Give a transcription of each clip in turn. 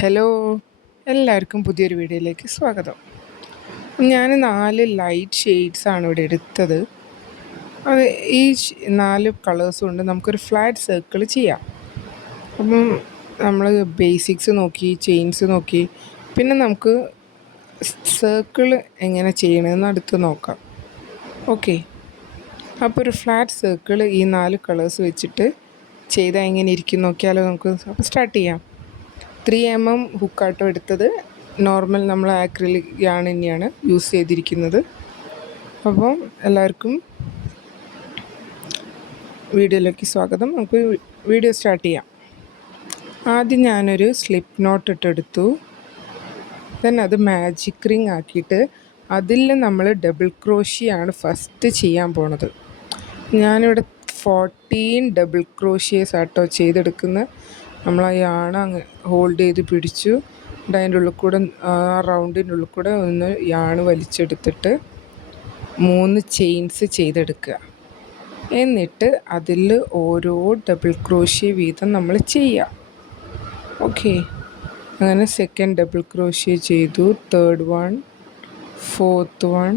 Hello, എല്ലാവർക്കും പുതിയൊരു വീഡിയോയിലേക്ക് സ്വാഗതം. ഞാൻ 4 ലൈറ്റ് ഷെയ്ഡ്സാണ് ഇവിടെ എടുത്തത്. അത് ഈ 4 കളേഴ്സ് കൊണ്ട് നമുക്കൊരു ഫ്ലാറ്റ് സർക്കിൾ ചെയ്യാം. അപ്പം നമ്മൾ ബേസിക്സ് നോക്കി, ചെയിൻസ് നോക്കി, പിന്നെ നമുക്ക് സർക്കിൾ എങ്ങനെ ചെയ്യണമെന്ന് അടുത്ത് നോക്കാം. ഓക്കെ, അപ്പോൾ ഒരു ഫ്ലാറ്റ് സർക്കിൾ ഈ 4 കളേഴ്സ് വെച്ചിട്ട് ചെയ്താൽ എങ്ങനെ ഇരിക്കും നോക്കിയാലോ. നമുക്ക് സ്റ്റാർട്ട് ചെയ്യാം. 3mm ഹുക്കാട്ടോ എടുത്തത്. നോർമൽ നമ്മൾ ആക്രിലിക് യാൺ തന്നെയാണ് യൂസ് ചെയ്തിരിക്കുന്നത്. അപ്പം എല്ലാവർക്കും വീഡിയോയിലേക്ക് സ്വാഗതം. നമുക്ക് വീഡിയോ സ്റ്റാർട്ട് ചെയ്യാം. ആദ്യം ഞാനൊരു സ്ലിപ്പ് നോട്ട് ഇട്ടെടുത്തു. ദെൻ അത് മാജിക് റിങ് ആക്കിയിട്ട് അതിൽ നമ്മൾ ഡബിൾ ക്രോഷിയാണ് ഫസ്റ്റ് ചെയ്യാൻ പോണത്. ഞാനിവിടെ 14 ഡബിൾ ക്രോഷിയേഴ്സ് ആട്ടോ ചെയ്തെടുക്കുന്നത്. നമ്മൾ ആ യാൺ അങ്ങ് ഹോൾഡ് ചെയ്ത് പിടിച്ചു. അതിൻ്റെ ഉള്ളിൽ കൂടെ ആ റൗണ്ടിൻ്റെ ഉള്ളിൽ കൂടെ ഒന്ന് യാൺ വലിച്ചെടുത്തിട്ട് 3 ചെയിൻസ് ചെയ്തെടുക്കുക. എന്നിട്ട് അതിൽ ഓരോ ഡബിൾ ക്രോഷ്യ വീതം നമ്മൾ ചെയ്യുക. ഓക്കെ, അങ്ങനെ സെക്കൻഡ് ഡബിൾ ക്രോഷ്യ ചെയ്തു, തേർഡ് വൺ, ഫോർത്ത് വൺ.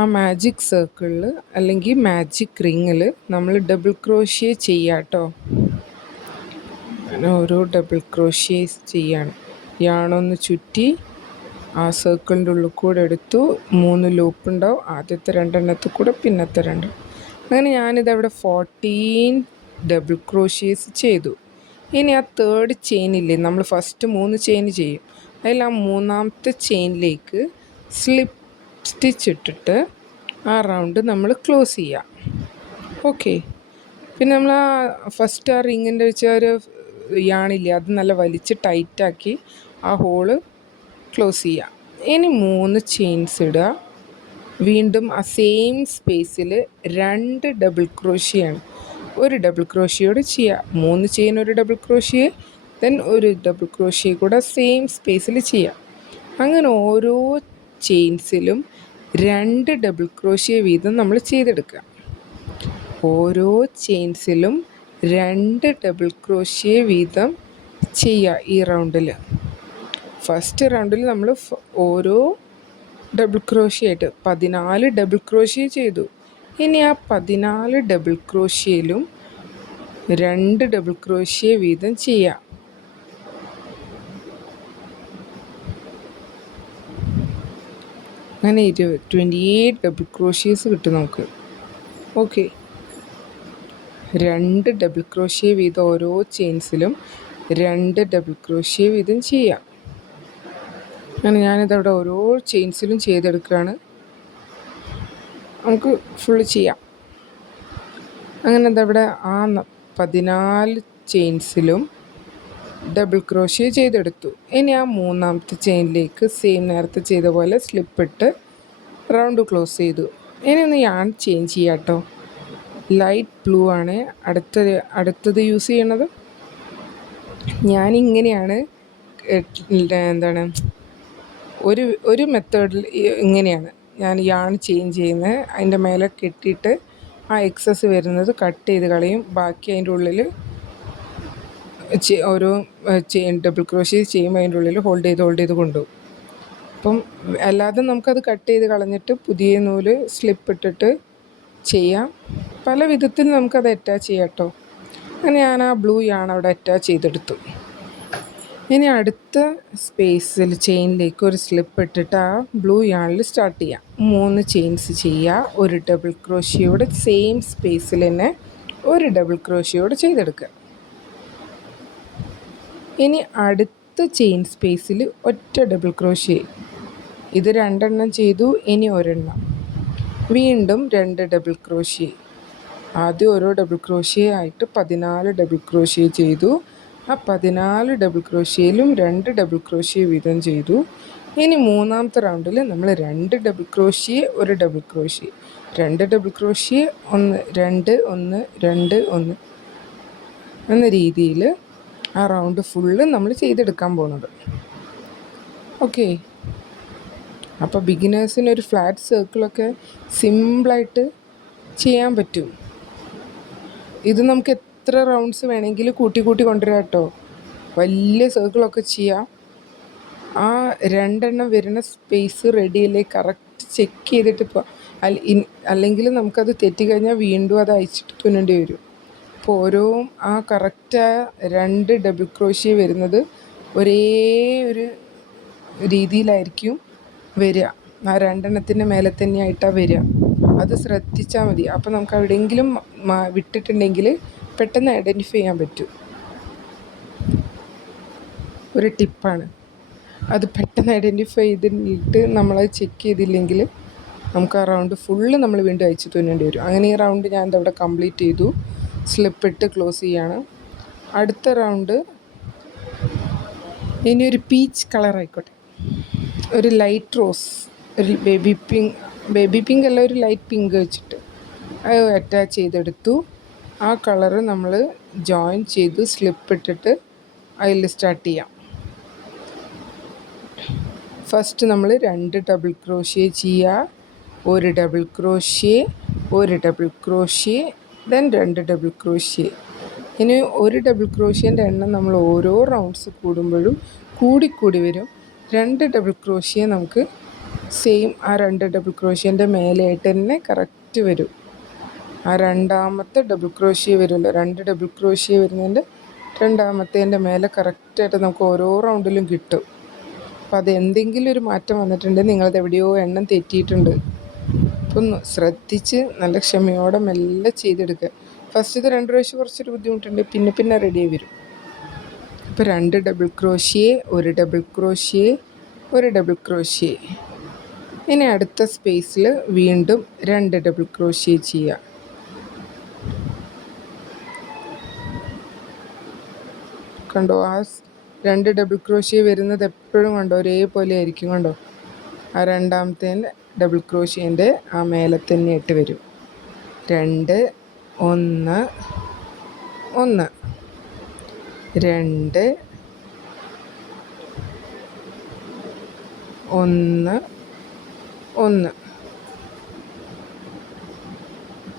ആ മാജിക് സർക്കിളിൽ അല്ലെങ്കിൽ മാജിക് റിങ്ങിൽ നമ്മൾ ഡബിൾ ക്രോഷ്യ ചെയ്യാം കേട്ടോ. അങ്ങനെ ഓരോ ഡബിൾ ക്രോഷ്യേസ് ചെയ്യാണ്. യാണൊന്ന് ചുറ്റി ആ സർക്കിളിൻ്റെ ഉള്ളിൽ കൂടെ എടുത്തു. 3 ലൂപ്പ് ഉണ്ടാവും. ആദ്യത്തെ 2 എണ്ണത്തിൽ കൂടെ പിന്നത്തെ 2. അങ്ങനെ ഞാനിതവിടെ 14 ഡബിൾ ക്രോഷ്യേസ് ചെയ്തു. ഇനി ആ തേർഡ് ചെയിനില്ലേ, നമ്മൾ ഫസ്റ്റ് 3 ചെയിൻ ചെയ്യും. അതിൽ ആ 3ാമത്തെ ചെയിനിലേക്ക് സ്ലിപ്പ് സ്റ്റിച്ച് ഇട്ടിട്ട് ആ റൗണ്ട് നമ്മൾ ക്ലോസ് ചെയ്യാം. ഓക്കെ, പിന്നെ നമ്മൾ ആ ഫസ്റ്റ് ആ റിങ്ങിൻ്റെ വെച്ച് ഒരു യാണില്ലേ, അത് നല്ല വലിച്ച് ടൈറ്റാക്കി ആ ഹോള് ക്ലോസ് ചെയ്യുക. ഇനി 3 ചെയിൻസ് ഇടുക. വീണ്ടും ആ സെയിം സ്പേസിൽ 2 ഡബിൾ ക്രോഷ്യാണ്. ഒരു ഡബിൾ ക്രോഷ്യോട് ചെയ്യുക. 3 ചെയിൻ ഒരു ഡബിൾ ക്രോഷ്യ, ദെൻ ഒരു ഡബിൾ ക്രോഷ്യ കൂടെ സെയിം സ്പേസിൽ ചെയ്യുക. അങ്ങനെ ഓരോ ചെയിൻസിലും 2 ഡബിൾ ക്രോഷ്യ വീതം നമ്മൾ ചെയ്തെടുക്കുക. ഓരോ ചെയിൻസിലും 2 ഡബിൾ ക്രോഷ്യ വീതം ചെയ്യുക. ഈ റൗണ്ടിൽ ഫസ്റ്റ് റൗണ്ടിൽ നമ്മൾ ഓരോ ഡബിൾ ക്രോഷ്യ ആയിട്ട് 14 ഡബിൾ ക്രോഷ്യ ചെയ്തു. ഇനി ആ 14 ഡബിൾ ക്രോഷ്യയിലും 2 ഡബിൾ ക്രോഷ്യ വീതം ചെയ്യാം. അങ്ങനെ 28 ഡബിൾ ക്രോഷ്യേസ് കിട്ടും നമുക്ക്. ഓക്കെ, 2 ഡബിൾ ക്രോഷ്യ വീതം ഓരോ ചെയിൻസിലും 2 ഡബിൾ ക്രോഷ്യ വീതം ചെയ്യാം. അങ്ങനെ ഞാനിതവിടെ ഓരോ ചെയിൻസിലും ചെയ്തെടുക്കുകയാണ്. നമുക്ക് ഫുള്ള് ചെയ്യാം. അങ്ങനെ അതവിടെ ആ 14 ചെയിൻസിലും ഡബിൾ ക്രോഷ്യ ചെയ്തെടുത്തു. ഇനി ആ 3ാമത്തെ ചെയിനിലേക്ക് സെയിം നേരത്തെ ചെയ്ത പോലെ സ്ലിപ്പിട്ട് റൗണ്ട് ക്ലോസ് ചെയ്തു. ഇനി ഒന്ന് യാൺ ചേഞ്ച് ചെയ്യാം കേട്ടോ. ലൈറ്റ് ബ്ലൂ ആണ് അടുത്തത് യൂസ് ചെയ്യണത്. ഞാനിങ്ങനെയാണ് എന്താണ് ഒരു മെത്തേഡിൽ ഇങ്ങനെയാണ് ഞാൻ യാൺ ചേഞ്ച് ചെയ്യുന്നത്. അതിൻ്റെ മേലെ കെട്ടിയിട്ട് ആ എക്സസ് വരുന്നത് കട്ട് ചെയ്ത് കളയും. ബാക്കി അതിൻ്റെ ഉള്ളിൽ ഓരോ ഡബിൾ ക്രോഷ്യ ചെയ്യുമ്പോൾ അതിൻ്റെ ഉള്ളിൽ ഹോൾഡ് ചെയ്ത് കൊണ്ടുപോകും. അപ്പം അല്ലാതെ നമുക്കത് കട്ട് ചെയ്ത് കളഞ്ഞിട്ട് പുതിയ നൂല് സ്ലിപ്പ് ഇട്ടിട്ട് ചെയ്യാം. പല വിധത്തിൽ നമുക്കത് അറ്റാച്ച് ചെയ്യാം കേട്ടോ. അങ്ങനെ ഞാൻ ആ ബ്ലൂ യാൺ അവിടെ അറ്റാച്ച് ചെയ്തെടുത്തു. ഇനി അടുത്ത സ്പേസിൽ ചെയിനിലേക്ക് ഒരു സ്ലിപ്പ് ഇട്ടിട്ട് ആ ബ്ലൂ യാണിൽ സ്റ്റാർട്ട് ചെയ്യാം. 3 ചെയിൻസ് ചെയ്യുക. ഒരു ഡബിൾ ക്രോഷ്യോട് സെയിം സ്പേസിൽ തന്നെ ഒരു ഡബിൾ ക്രോഷ്യോട് ചെയ്തെടുക്കുക. ഇനി അടുത്ത ചെയിൻ സ്പേസിൽ ഒറ്റ ഡബിൾ ക്രോഷ്യ. ഇത് 2 എണ്ണം ചെയ്തു. ഇനി ഒരെണ്ണം, വീണ്ടും 2 ഡബിൾ ക്രോഷ്യ. ആദ്യം ഓരോ ഡബിൾ ക്രോഷ്യ ആയിട്ട് 14 ഡബിൾ ക്രോഷ്യ ചെയ്തു. ആ 14 ഡബിൾ ക്രോഷ്യയിലും 2 ഡബിൾ ക്രോഷ്യ വീതം ചെയ്തു. ഇനി 3ാമത്തെ റൗണ്ടിൽ നമ്മൾ 2 ഡബിൾ ക്രോഷ്യ, ഒരു ഡബിൾ ക്രോഷ്യ, 2 ഡബിൾ ക്രോഷ്യ, 1 2 1 2 1 എന്ന രീതിയിൽ ആ റൗണ്ട് ഫുള്ള് നമ്മൾ ചെയ്തെടുക്കാൻ പോകുന്നത്. ഓക്കെ, അപ്പോൾ ബിഗിനേഴ്സിനൊരു ഫ്ലാറ്റ് സർക്കിളൊക്കെ സിമ്പിളായിട്ട് ചെയ്യാൻ പറ്റും. ഇത് നമുക്ക് എത്ര റൗണ്ട്സ് വേണമെങ്കിലും കൂട്ടി കൊണ്ടുവരാം കേട്ടോ. വലിയ സർക്കിളൊക്കെ ചെയ്യാം. ആ 2 വരുന്ന സ്പേസ് റെഡിയല്ലേ കറക്റ്റ് ചെക്ക് ചെയ്തിട്ട് ഇപ്പോൾ അല്ലെങ്കിൽ നമുക്കത് തെറ്റിക്കഴിഞ്ഞാൽ വീണ്ടും അത് അയച്ചിട്ട് തുന്നേണ്ടി വരും. അപ്പോൾ ഓരോ ആ കറക്റ്റായ 2 ഡബിൾ ക്രോഷ്യ വരുന്നത് ഒരേ ഒരു രീതിയിലായിരിക്കും വരിക. ആ 2 മേലെ തന്നെയായിട്ടാണ് വരിക. അത് ശ്രദ്ധിച്ചാൽ മതി. അപ്പോൾ നമുക്ക് എവിടെയെങ്കിലും വിട്ടിട്ടുണ്ടെങ്കിൽ പെട്ടെന്ന് ഐഡൻറ്റിഫൈ ചെയ്യാൻ പറ്റും. ഒരു ടിപ്പാണ് അത്. പെട്ടെന്ന് ഐഡൻറ്റിഫൈ ചെയ്തിട്ട് നമ്മളത് ചെക്ക് ചെയ്തില്ലെങ്കിൽ നമുക്ക് ആ റൗണ്ട് ഫുള്ള് നമ്മൾ വീണ്ടും അയച്ച് തുന്നേണ്ടി വരും. അങ്ങനെ ഈ റൗണ്ട് ഞാൻ അവിടെ കംപ്ലീറ്റ് ചെയ്തു. സ്ലിപ്പിട്ട് ക്ലോസ് ചെയ്യാണ്. അടുത്ത റൗണ്ട് ഇനി ഒരു പീച്ച് കളർ ആയിക്കോട്ടെ, ഒരു ലൈറ്റ് റോസ്, ഒരു ബേബി പിങ്ക് അല്ല, ഒരു ലൈറ്റ് പിങ്ക് വെച്ചിട്ട് അത് അറ്റാച്ച് ചെയ്തെടുത്തു. ആ കളറ് നമ്മൾ ജോയിൻ ചെയ്ത് സ്ലിപ്പിട്ടിട്ട് അതിൽ സ്റ്റാർട്ട് ചെയ്യാം. ഫസ്റ്റ് നമ്മൾ 2 ഡബിൾ ക്രോഷ്യ ചെയ്യുക, 1 double crochet, 1 double crochet, then 2 double crochet. ഇനി 1 ഡബിൾ ക്രോഷ്യേൻ്റെ എണ്ണം നമ്മൾ ഓരോ റൗണ്ട്സ് കൂടുമ്പോഴും കൂടിക്കൂടി വരും. 2 ഡബിൾ ക്രോഷ്യ നമുക്ക് സെയിം ആ 2 ഡബിൾ ക്രോഷ്യേൻ്റെ മേലെയായിട്ട് തന്നെ കറക്റ്റ് വരും. ആ രണ്ടാമത്തെ ഡബിൾ ക്രോഷ്യ വരുമല്ലോ, 2 ഡബിൾ ക്രോഷ്യ വരുന്നതിൻ്റെ രണ്ടാമത്തേൻ്റെ മേലെ കറക്റ്റായിട്ട് നമുക്ക് ഓരോ റൗണ്ടിലും കിട്ടും. അപ്പോൾ അത് എന്തെങ്കിലും ഒരു മാറ്റം വന്നിട്ടുണ്ടെങ്കിൽ നിങ്ങളത് എവിടെയോ എണ്ണം തെറ്റിയിട്ടുണ്ട്. അപ്പം ശ്രദ്ധിച്ച് നല്ല ക്ഷമയോടെ മെല്ലെ ചെയ്തെടുക്കുക. ഫസ്റ്റത്തെ 2 പ്രാവശ്യം കുറച്ചൊരു ബുദ്ധിമുട്ടുണ്ട്, പിന്നെ റെഡിയായി വരും. അപ്പോൾ 2 double crochet, 1 double crochet, 1 double crochet. ഇനി അടുത്ത സ്പേസിൽ വീണ്ടും 2 ഡബിൾ ക്രോഷ്യ ചെയ്യുക. കണ്ടോ, ആ 2 ഡബിൾ ക്രോഷ്യ വരുന്നത് എപ്പോഴും കണ്ടോ ഒരേപോലെ ആയിരിക്കും. കണ്ടോ, ആ രണ്ടാമത്തേൻ്റെ ഡബിൾ ക്രോഷ്യേൻ്റെ ആ മേലെ തന്നെ ഇട്ട് വരും. 2 1 1 2 1 1.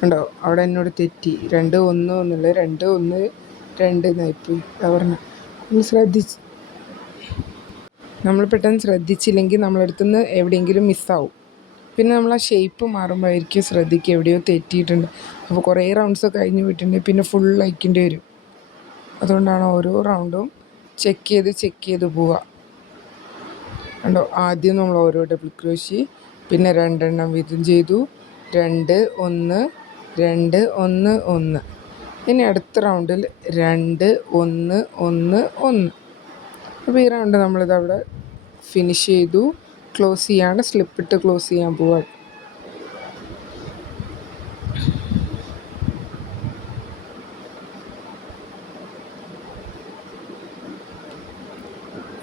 ഉണ്ടോ, അവിടെ എന്നോട് തെറ്റി. 2 1 ഒന്നുള്ളത് 2 1 2 എന്നായിപ്പോയി. പറഞ്ഞ നമ്മൾ പെട്ടെന്ന് ശ്രദ്ധിച്ചില്ലെങ്കിൽ നമ്മളടുത്തുനിന്ന് എവിടെയെങ്കിലും മിസ്സാവും. പിന്നെ നമ്മൾ ആ ഷേപ്പ് മാറുമ്പോഴായിരിക്കും ശ്രദ്ധിക്കുക എവിടെയോ തെറ്റിയിട്ടുണ്ട്. അപ്പോൾ കുറേ റൗണ്ട്സ് കഴിഞ്ഞ് പോയിട്ടുണ്ടെങ്കിൽ പിന്നെ ഫുൾ അയക്കേണ്ടി വരും. അതുകൊണ്ടാണ് ഓരോ റൗണ്ടും ചെക്ക് ചെയ്ത് പോവുക. കണ്ടോ, ആദ്യം നമ്മൾ ഓരോ ഡബിൾ ക്രോഷ്യ, പിന്നെ 2 വീതം ചെയ്തു. 2 1 2 1 1. ഇനി അടുത്ത റൗണ്ടിൽ 2 1 1 1. അപ്പോൾ ഈ റൗണ്ട് നമ്മളിതവിടെ ഫിനിഷ് ചെയ്തു. ക്ലോസ് ചെയ്യാണ്, സ്ലിപ്പിട്ട് ക്ലോസ് ചെയ്യാൻ പോവാണ്.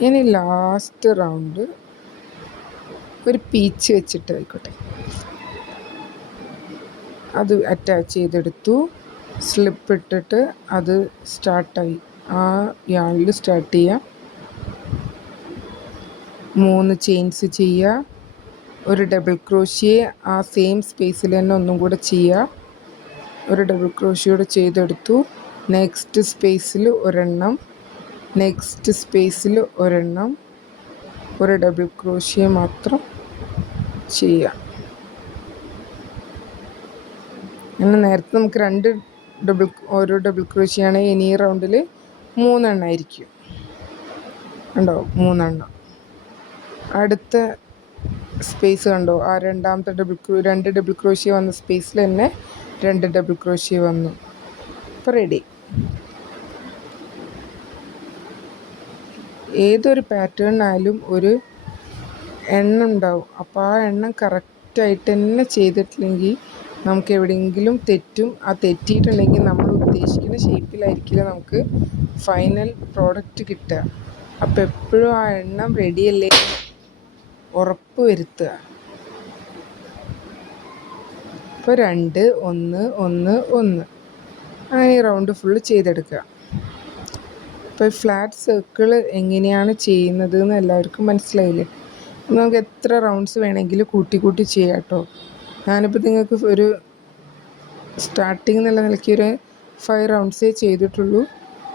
ഇനി ലാസ്റ്റ് റൗണ്ട് ഒരു പീച്ച് വെച്ചിട്ട് ആയിക്കോട്ടെ, അത് അറ്റാച്ച് ചെയ്തെടുത്തു. സ്ലിപ്പിട്ടിട്ട് അത് സ്റ്റാർട്ടായി. ആ യാണിൽ സ്റ്റാർട്ട് ചെയ്യുക. 3 ചെയിൻസ് ചെയ്യുക. ഒരു ഡബിൾ ക്രോഷ്യ ആ സെയിം സ്പേസിൽ തന്നെ ഒന്നും കൂടെ ചെയ്യുക. ഒരു ഡബിൾ ക്രോഷ്യോടെ ചെയ്തെടുത്തു. നെക്സ്റ്റ് സ്പേസിൽ ഒരെണ്ണം, നെക്സ്റ്റ് സ്പേസിൽ ഒരെണ്ണം, ഒരു ഡബിൾ ക്രോഷ്യ മാത്രം ചെയ്യുക. അങ്ങനെ നേരത്തെ നമുക്ക് ഓരോ ഡബിൾ ക്രോഷ്യാണ്. ഇനി ഈ റൗണ്ടിൽ 3 എണ്ണമായിരിക്കും. കണ്ടോ, 3 എണ്ണം. അടുത്ത സ്പേസ് കണ്ടോ, ആ രണ്ടാമത്തെ 2 ഡബിൾ ക്രോഷ്യ വന്ന സ്പേസിൽ തന്നെ 2 ഡബിൾ ക്രോഷ്യ വന്നു. അപ്പോൾ റെഡി. ഏതൊരു പാറ്റേണിനായാലും ഒരു എണ്ണം ഉണ്ടാവും. അപ്പോൾ ആ എണ്ണം കറക്റ്റായിട്ട് തന്നെ ചെയ്തിട്ടില്ലെങ്കിൽ നമുക്ക് എവിടെയെങ്കിലും തെറ്റും. ആ തെറ്റിയിട്ടുണ്ടെങ്കിൽ നമ്മൾ ഉദ്ദേശിക്കുന്ന ഷേപ്പിലായിരിക്കില്ല നമുക്ക് ഫൈനൽ പ്രോഡക്റ്റ് കിട്ടുക. അപ്പോൾ എപ്പോഴും ആ എണ്ണം റെഡിയല്ലേ ഉറപ്പ് വരുത്തുക. അപ്പോൾ 2 1 1 1 അങ്ങനെ ഈ റൗണ്ട് ഫുള്ള് ചെയ്തെടുക്കുക. ഇപ്പോൾ ഫ്ലാറ്റ് സർക്കിൾ എങ്ങനെയാണ് ചെയ്യുന്നത് എന്ന് എല്ലാവർക്കും മനസ്സിലായില്ലേ? നമുക്ക് എത്ര റൗണ്ട്സ് വേണമെങ്കിലും കൂട്ടി ചെയ്യാം കേട്ടോ. ഞാനിപ്പോൾ നിങ്ങൾക്ക് ഒരു സ്റ്റാർട്ടിങ് എന്നുള്ള നിലയ്ക്ക് ഒരു 5 റൗണ്ട്സേ ചെയ്തിട്ടുള്ളൂ.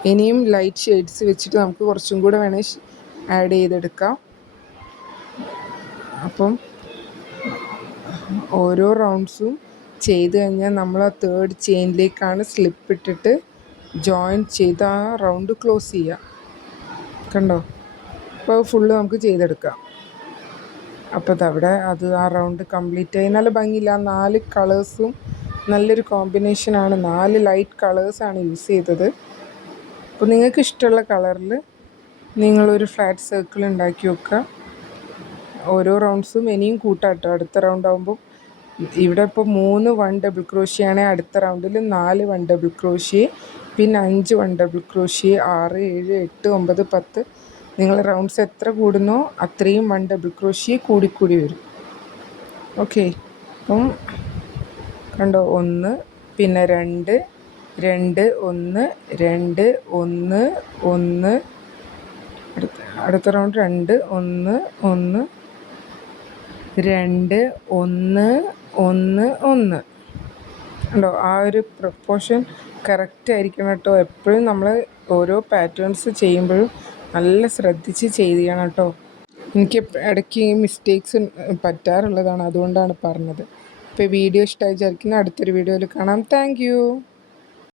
ഇനിയും ലൈറ്റ് ഷെയ്ഡ്സ് വെച്ചിട്ട് നമുക്ക് കുറച്ചും കൂടെ വേണേൽ ആഡ് ചെയ്തെടുക്കാം. അപ്പം ഓരോ റൗണ്ട്സും ചെയ്ത് കഴിഞ്ഞാൽ നമ്മൾ ആ തേർഡ് ചെയിനിലേക്കാണ് സ്ലിപ്പ് ഇട്ടിട്ട് ജോയിൻ ചെയ്ത് ആ റൗണ്ട് ക്ലോസ് ചെയ്യുക. കണ്ടോ? അപ്പോൾ ഫുള്ള് നമുക്ക് ചെയ്തെടുക്കാം. അപ്പോൾ അതവിടെ ആ റൗണ്ട് കംപ്ലീറ്റ് ആയി. നല്ല ഭംഗിയില്ല. 4 കളേഴ്സും നല്ലൊരു കോമ്പിനേഷനാണ്. 4 ലൈറ്റ് കളേഴ്സാണ് യൂസ് ചെയ്തത്. അപ്പോൾ നിങ്ങൾക്ക് ഇഷ്ടമുള്ള കളറിൽ നിങ്ങളൊരു ഫ്ലാറ്റ് സർക്കിൾ ഉണ്ടാക്കി വെക്കുക. ഓരോ റൗണ്ട്സും ഇനിയും കൂട്ടാം കേട്ടോ. അടുത്ത റൗണ്ട് ആകുമ്പോൾ ഇവിടെ ഇപ്പോൾ 3 1 ഡബിൾ ക്രോഷ്യ ആണെങ്കിൽ അടുത്ത റൗണ്ടിൽ 4 1 ഡബിൾ ക്രോഷ്യ, പിന്നെ 5 1 ഡബിൾ ക്രോഷ്യ, 6 7 8 9 10. നിങ്ങൾ റൗണ്ട്സ് എത്ര കൂടുന്നോ അത്രയും 1 ഡബിൾ ക്രോഷ്യ കൂടിക്കൂടി വരും. ഓക്കെ. അപ്പം കണ്ടോ? 1 പിന്നെ 2 2 1 2 1 1. അടുത്ത റൗണ്ട് 2 1 1 2 1 1 1. ഉണ്ടോ? ആ ഒരു പ്രൊപ്പോർഷൻ കറക്റ്റ് ആയിരിക്കണം കേട്ടോ. എപ്പോഴും നമ്മൾ ഓരോ പാറ്റേൺസ് ചെയ്യുമ്പോഴും നല്ല ശ്രദ്ധിച്ച് ചെയ്യണം കേട്ടോ. എനിക്ക് ഇടയ്ക്ക് ഈ മിസ്റ്റേക്സ് പറ്റാറുള്ളതാണ്, അതുകൊണ്ടാണ് പറഞ്ഞത്. ഇപ്പോൾ വീഡിയോ ഇഷ്ടമായി വിചാരിക്കുന്നു. അടുത്തൊരു വീഡിയോയിൽ കാണാം. Thank you.